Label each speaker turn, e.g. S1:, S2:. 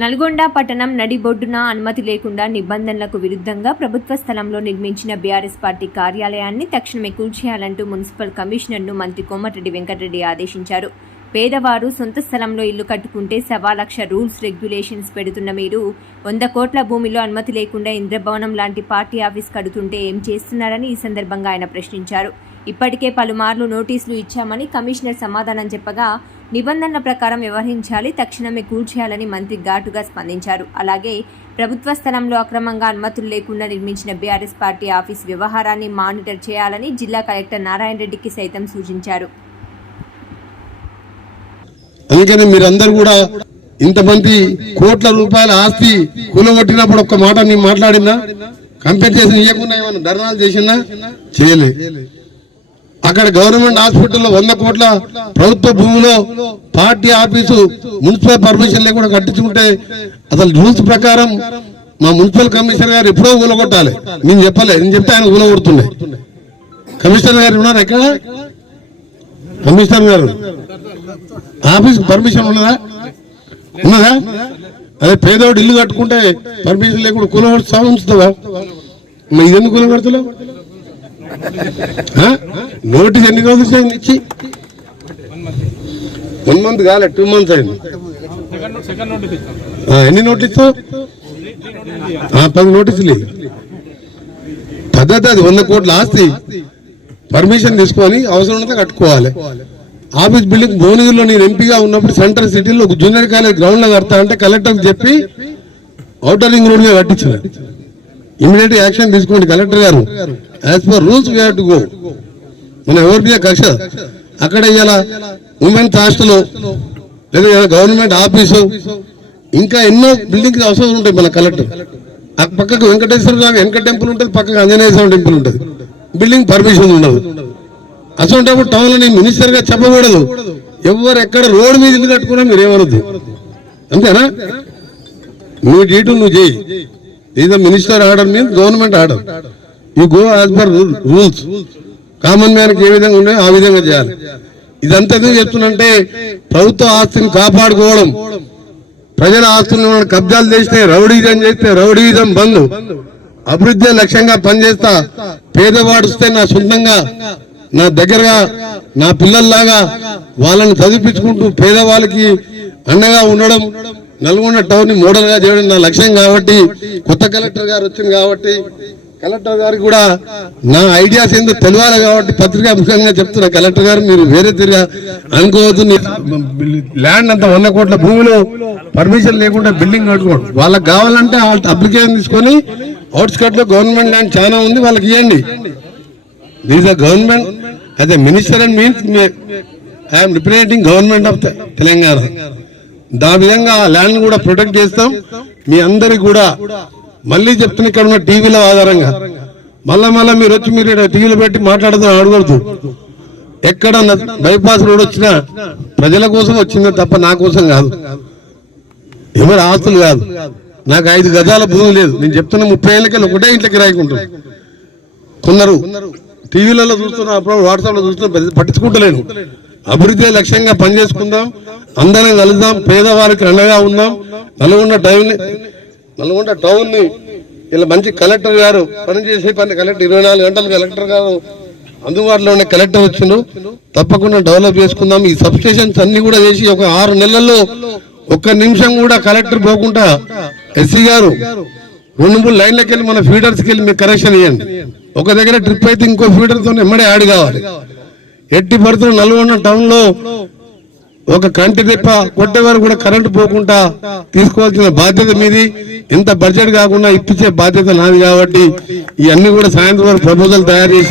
S1: నల్గొండ పట్టణం నడిబొడ్డున అనుమతి లేకుండా నిబంధనలకు విరుద్ధంగా ప్రభుత్వ స్థలంలో నిర్మించిన బీఆర్ఎస్ పార్టీ కార్యాలయాన్ని తక్షణమే కూల్చేయాలంటూ మున్సిపల్ కమిషనర్ను మంత్రి కోమటిరెడ్డి వెంకటరెడ్డి ఆదేశించారు. పేదవారు సొంత స్థలంలో ఇల్లు కట్టుకుంటే సవా లక్ష రూల్స్ రెగ్యులేషన్స్ పెడుతున్న మీరు వంద కోట్ల భూమిలో అనుమతి లేకుండా ఇంద్రభవనం లాంటి పార్టీ ఆఫీస్ కడుతుంటే ఏం చేస్తున్నారని ఈ సందర్భంగా ఆయన ప్రశ్నించారు. ఇప్పటికే పలుమార్లు నోటీసులు ఇచ్చామని కమిషనర్ సమాధానం చెప్పగా నిబంధనల ప్రకారం వ్యవహరించాలి తక్షణమే కూల్చేయాలని మంత్రి ఘాటుగా స్పందించారు. అలాగే ప్రభుత్వ స్థలంలో అక్రమంగా అనుమతులు లేకుండా నిర్మించిన బీఆర్ఎస్ పార్టీ ఆఫీస్ వ్యవహారాన్ని మానిటర్ చేయాలని జిల్లా కలెక్టర్ నారాయణ రెడ్డికి సైతం సూచించారు.
S2: అందుకని మీరందరూ కూడా ఇంతమంది కోట్ల రూపాయల ఆస్తి కూలగొట్టినప్పుడు ఒక్క మాట నేను మాట్లాడినా కంపెన్సేషన్ ఇవ్వకుండా ఏమైనా ధర్నాలు చేసినా చేయలే. అక్కడ గవర్నమెంట్ హాస్పిటల్లో వంద కోట్ల ప్రభుత్వ భూమిలో పార్టీ ఆఫీసు మున్సిపల్ పర్మిషన్ లేకుండా కట్టించుకుంటే అసలు రూల్స్ ప్రకారం మా మున్సిపల్ కమిషనర్ గారు ఎప్పుడో ఊలగొట్టాలి. నేను చెప్పలే నేను చెప్తే ఆయన కూలగొడుతుండే కమిషనర్ గారు ఉన్నారు ఎక్కడ కమిషనర్ గారు? ఆఫీస్ పర్మిషన్ ఉన్నదా? ఉన్నదా? అదే పేదోడు ఇల్లు కట్టుకుంటే పర్మిషన్ లేకుండా కూలగొడుతా ఉంచుతావా? మరి ఇదెందుకు కూలగొడతలేవు నోటీస్ ఎన్ని రోజులు అయింది ఇచ్చి? వన్ మంత్ కాలే టూ మంత్స్ అయింది. ఎన్ని నోటీసు పది నోటీసులు ఇయ్యి. పద్ధతి అది వంద కోట్ల ఆస్తి. పర్మిషన్ తీసుకొని అవసరం ఉన్నంత కట్టుకోవాలి. ఆఫీస్ బిల్డింగ్ భువనగిరిలో నేను ఎంపీగా ఉన్నప్పుడు సెంట్రల్ సిటీలో జూనియర్ కాలేజ్ గ్రౌండ్లో కడతా అంటే కలెక్టర్ చెప్పి ఔటర్ రింగ్ రోడ్ మీద కట్టించిన ఇమీడియట్ యాక్షన్ తీసుకోండి కలెక్టర్ గారు. As per rules we to go మన ఎవరి కక్ష? అక్కడ ఇలా ఉమెన్స్ హాస్టల్ లేదా గవర్నమెంట్ ఆఫీసు ఇంకా ఎన్నో బిల్డింగ్ అవసరం ఉంటాయి మన కలెక్టర్. ఆ పక్కకు వెంకటేశ్వర స్వామి వెంకట టెంపుల్ ఉంటుంది పక్కకు ఆంజనేయ స్వామి టెంపుల్ ఉంటుంది. బిల్డింగ్ పర్మిషన్ ఉండదు. అసలు టౌన్లో నేను మినిస్టర్గా చెప్పకూడదు. ఎవరు ఎక్కడ రోడ్ మీద ఇల్లు కట్టుకున్నా మీరు అంతేనా? నువ్వు డీటు నువ్వు చేయి. ఇది minister order means government order you go as per rules common మ్యాన్కి ఏ విధంగా ఉన్నాయో ఆ విధంగా చేయాలి. ఇదంతా ఎందుకు చెప్తున్నంటే ప్రభుత్వ ఆస్తిని కాపాడుకోవడం. ప్రజల ఆస్తులను కబ్జాలు చేస్తే రౌడీజం చేస్తే రౌడీజం బంద్. అభివృద్ధి లక్ష్యంగా పనిచేస్తా పేదవాడు వస్తే నా సొంతంగా నా దగ్గరగా నా పిల్లల్లాగా వాళ్ళని చదివించుకుంటూ పేదవాళ్ళకి అండగా ఉండడం. నల్గొండ టౌన్ని మోడల్గా చేయడం నా లక్ష్యం కాబట్టి కొత్త కలెక్టర్ గారు వచ్చింది కాబట్టి కలెక్టర్ గారికి కూడా నా ఐడియాస్ ఏందో తెలియాలి కాబట్టి పత్రికా ముఖ్యంగా చెప్తున్నా. కలెక్టర్ గారు మీరు వేరే తిరిగా అనుకోవద్దు. ల్యాండ్ అంతా వంద కోట్ల భూమిలో పర్మిషన్ లేకుండా బిల్డింగ్ కట్టుకోండి. వాళ్ళకి కావాలంటే అప్లికేషన్ తీసుకొని అవుట్స్కట్లో గవర్నమెంట్ ల్యాండ్ చాలా ఉంది వాళ్ళకి ఇవ్వండి these the government as a minister and means I'm representing government of Telangana దా విధంగా ల్యాండ్ కూడా ప్రొటెక్ట్ చేస్తాం. మీ అందరికి కూడా మళ్ళీ చెప్తున్న ఇక్కడ ఉన్న టీవీల ఆధారంగా. మళ్ళా మళ్ళా మీరు వచ్చి మీరు టీవీలో పెట్టి మాట్లాడుతూ అడగద్దు. ఎక్కడ బైపాస్ రోడ్ వచ్చినా ప్రజల కోసం వచ్చిందే తప్ప నా కోసం కాదు. ఎవరి ఆస్తులు కాదు. నాకు ఐదు గజాల భూమి లేదు. నేను చెప్తున్న ముప్పై ఏళ్ళకి ఒకటే ఇంట్లోకి రాయకుంటాను కొందరు టీవీలలో చూస్తున్నా అప్పుడు వాట్సాప్లో చూస్తున్నా పట్టించుకుంటలేను అభివృద్ధి లక్ష్యంగా పనిచేసుకుందాం. అందరం కలుద్దాం. పేదవారికి అండగా ఉందాం. నల్గొండ టౌన్ నల్గొండ టౌన్ని ఇలా మంచి కలెక్టర్ గారు పనిచేసే పని కలెక్టర్ ఇరవై నాలుగు గంటలు కలెక్టర్ గారు అందుబాటులో ఉన్న కలెక్టర్ వచ్చిండు. తప్పకుండా డెవలప్ చేసుకుందాం. ఈ సబ్స్టేషన్స్ అన్ని కూడా చేసి ఒక ఆరు నెలల్లో ఒక్క నిమిషం కూడా కలెక్టర్ పోకుండా ఎస్సీ గారు రెండు మూడు లైన్లకు వెళ్ళి మన ఫీడర్స్కి వెళ్ళి మీకు కరెక్షన్ ఇవ్వండి ఒక దగ్గర ట్రిప్ అయితే ఇంకో ఫీడర్తో ఎమ్మడే యాడ్ కావాలి. ఎట్టి పరిస్థితులు నల్గొండ టౌన్లో ఒక కంటి తిప్ప కొట్టే వరకు కూడా కరెంటు పోకుండా తీసుకోవాల్సిన బాధ్యత మీది. ఎంత బడ్జెట్ కాకుండా ఇప్పించే బాధ్యత నాది కాబట్టి ఇవన్నీ కూడా సాయంత్రం వరకు ప్రపోజల్ తయారు చేసి